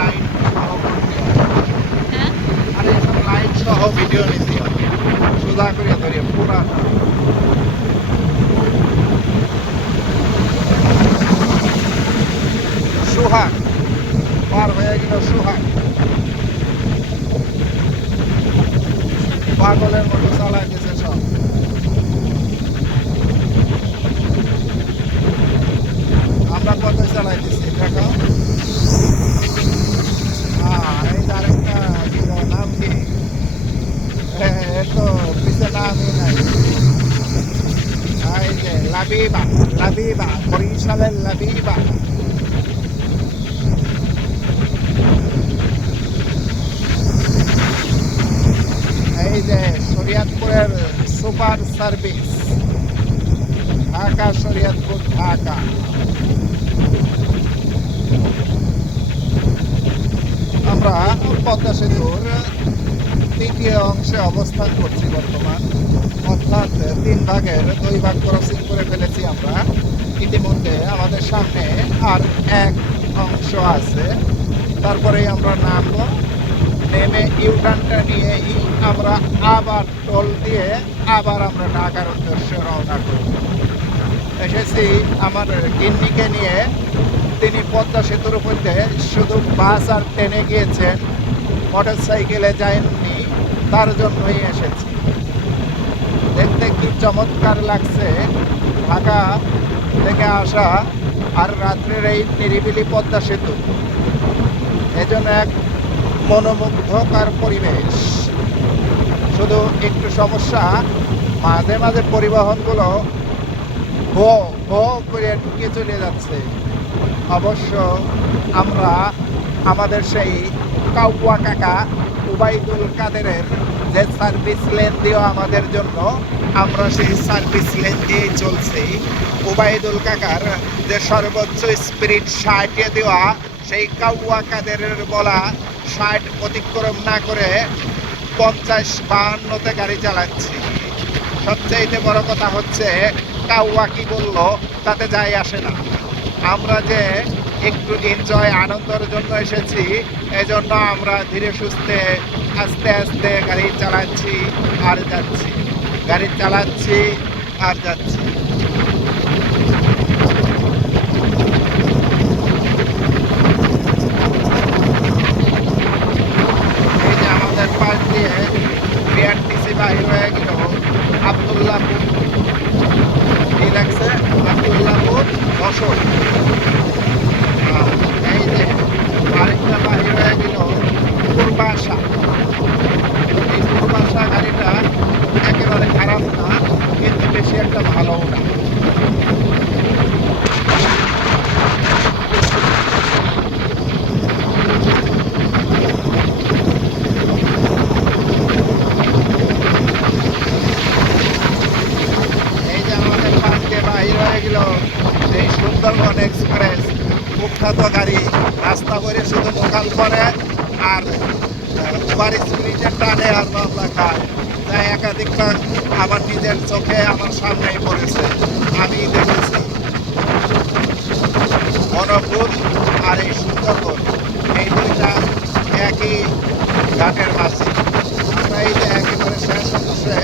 light সহ আর এইসব light সহ ভিডিও নিছি সোজা করিয়া ধরিয়া পুরাটা সোহাগ পার হয়ে গেল সোহাগ পাগলের মতো চালাইতেছে সব আমরা কত চালাইতেছি দেখো এই যে আরেকটা নাম কি তো পিছে নামই নাই এই যে লাবিবা লাবিবা বরিশালের লাবিবা এই যে শরিয়তপুরের সুপার সার্ভিস ঢাকা শরিয়তপুর ঢাকা আমরা পদ্মা সেতুর তৃতীয় অংশে অবস্থান করছি বর্তমান অর্থাৎ 3 ভাগের 2 ভাগ ক্রসিং করে ফেলেছি আমরা ইতিমধ্যে আমাদের সামনে আর এক অংশ আছে তারপরেই আমরা নামবো নেমে ইউটার্নটা নিয়েই আমরা আবার টোল দিয়ে আবার আমরা ঢাকার উদ্দেশ্যে রওনা করব এসেছি আমার গিন্নিকে নিয়ে তিনি পদ্মা সেতুর উপর দিয়ে শুধু বাস আর ট্রেনে গিয়েছেন মোটর সাইকেলে যায়নি তার জন্যই এসেছি দেখতে কি চমৎকার লাগছে ঢাকা থেকে আসা আর রাত্রের এই নিরিবিলি পদ্মা সেতু এজন্য এক মনোমুগ্ধকর পরিবেশ শুধু একটু সমস্যা মাঝে মাঝে পরিবহনগুলো ভো ভো করে ঢুকে চলে যাচ্ছে অবশ্য আমরা আমাদের সেই কাউয়া কাকা উবাইদুল কাদেরের যে সার্ভিস লেন দিও আমাদের জন্য আমরা সেই সার্ভিস লেন দিয়েই চলছি উবাইদুল কাকার যে সর্বোচ্চ স্পিরিট 60 দেওয়া সেই কাউয়া কাদেরের বলা 60 অতিক্রম না করে 50-52তে গাড়ি চালাচ্ছি সবচাইতে বড় কথা হচ্ছে কাউয়া কি বললো তাতে যায় আসে না আমরা যে একটু এনজয় আনন্দের জন্য এসেছি এজন্য আমরা ধীরে সুস্থে আস্তে আস্তে গাড়ি চালাচ্ছি আর যাচ্ছি গাড়ি চালাচ্ছি আর যাচ্ছি এই যে আমাদের পাশ দিয়ে বিআরটিসি বাহির হয়ে গেল আবদুল্লাহপুর কি লাগছে আবদুল্লাহপুর যশোর এই যে আরেকটা বাহির হয়ে গেল পূর্বাশা এই পূর্বাশা গাড়িটা একেবারে খারাপ না কিন্তু বেশি একটা ভালোও না এই যে আমাদের পাশ দিয়ে বাহির হয়ে গেল এই সুন্দরবন এক্সপ্রেস কুখ্যাত গাড়ি রাস্তা করে শুধু মোকাল করে আর বাড়ি স্পিরিটের টানে আর মামলা খায় তাই একাধিকবার আমার নিজের চোখে আমার সামনেই পড়েছে আমি দেখেছি বনপুর আর এই সুন্দরবন এই দুইটা একই ঘাটের মাঝে আমরা এই যে একেবারে শেষ অংশে